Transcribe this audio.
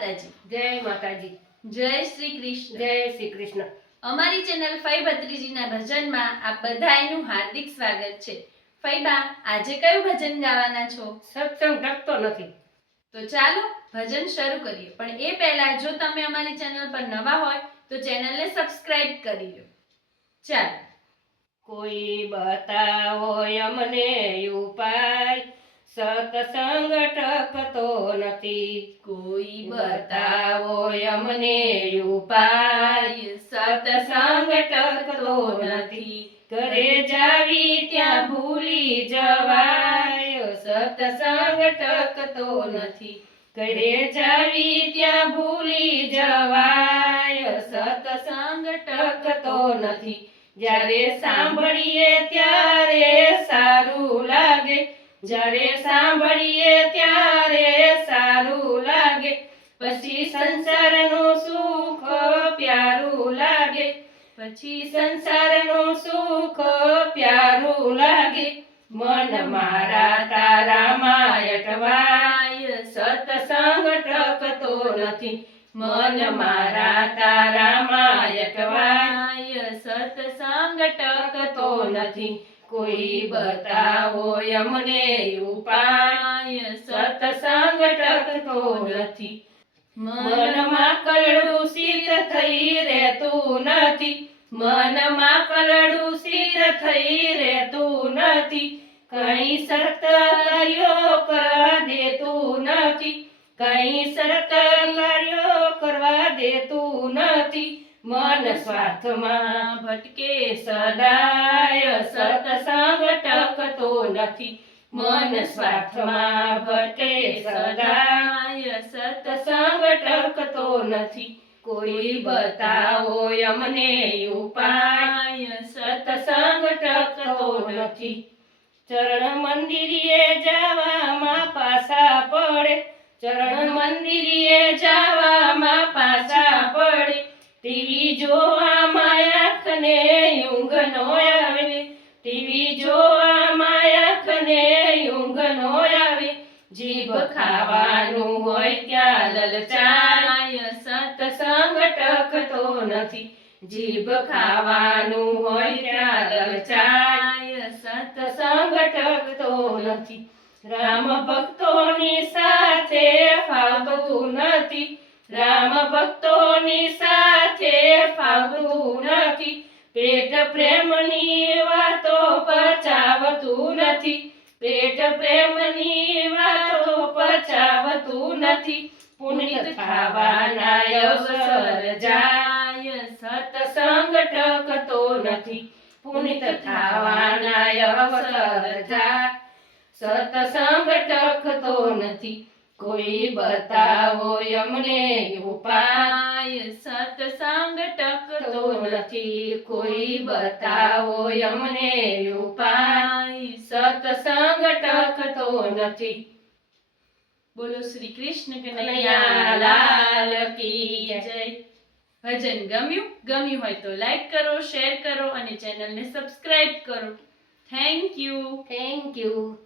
માતાજી. જય માતાજી. જય શ્રી કૃષ્ણ. જય શ્રી કૃષ્ણ. અમારી ચેનલ ફઈ ભત્રીજીના ભજનમાં આપ બધાયનું હાર્દિક સ્વાગત છે. ફઈબા, આજે કયું ભજન ગાવાના છો? સત્સંગ ટકતો નથી. તો ચાલો ભજન શરૂ કરીએ. પણ એ પહેલા જો તમે અમારી ચેનલ પર નવા હોય તો ચેનલને સબસ્ક્રાઇબ કરી લો. ચાલો. કોઈ બતાવો અમને ઉપાય, સત્સંગ ટકતો નથી. કોઈ બતાવો અમને ઉપાય, સત્સંગ ટકતો નથી. ઘરે જાવી ત્યાં ભૂલી જવાય, સત્સંગ ટકતો નથી. ઘરે જાવી ત્યાં ભૂલી જવાય, સત્સંગ ટકતો નથી. જ્યારે સાંભળીએ ત્યારે સારું લાગે, જ્યારે સાંભળીએ ત્યારે સારું લાગે, પછી સંસારનું સુખ પ્યારું લાગે, પછી સંસારનું સુખ પ્યારું લાગે. મન મારા તારામાં અટવાય, સત્સંગ ટકતો નથી. મન મારા તારામાં અટવાય, સત્સંગ ટકતો નથી. કોઈ બતાવો અમને ઉપાય, સત્સંગ ટકતો નથી. મનમાં કલડું શીત થઈ રહેતું નથી, મનમાં કલડું શીત થઈ રહેતું નથી. કઈ સત્કાર્યો કરવા દેતું નથી, કઈ સત્કાર્યો કરવા દેતું નથી. મન સ્વાર્થમાં ભટકે સદાય, સત્સંગ ટકતો નથી. મન સ્વાર્થમાં ભટકે સદાય, સત્સંગ ટકતો નથી. કોઈ બતાવો અમને ઉપાય, સત્સંગ ટકતો નથી. ચરણ મંદિરે જવામાં પાછા પડે, ચરણ મંદિરે જવામાં પાછા પડે. ટીવી જોવામાં આંખને ઊંઘ નો આવે, ટીવી જોવામાં આંખને ઊંઘ નો આવે. જીભ ખાવાનું હોય ત્યાં લલચાય, સત્સંગ ટકતો નથી. જીભ ખાવાનું હોય ત્યાં લલચાય, સત્સંગ ટકતો નથી. રામ ભક્તોની સાથે ફાવતું નથી, રામ ભક્તોની સાથે ફાવતું નથી. પેટ પ્રેમની વાતો પચાવતું નથી, પેટ પ્રેમની વાતો પચાવતું નથી. પુનિત થવાના અવસર જાય, સત્સંગ ટકતો નથી. પુનિત થવાના અવસર જાય, સત્સંગ ટકતો નથી. કોઈ બતાવો અમને ઉપાય, સત્સંગ ટકતો નથી. કોઈ બતાવો અમને ઉપાય, સત્સંગ ટકતો નથી. બોલો શ્રી કૃષ્ણ કનૈયા લાલ કી જય. ભજન ગમ્યું હોય તો લાઈક કરો, શેર કરો અને ચેનલને સબસ્ક્રાઇબ કરો. Thank you. Thank you.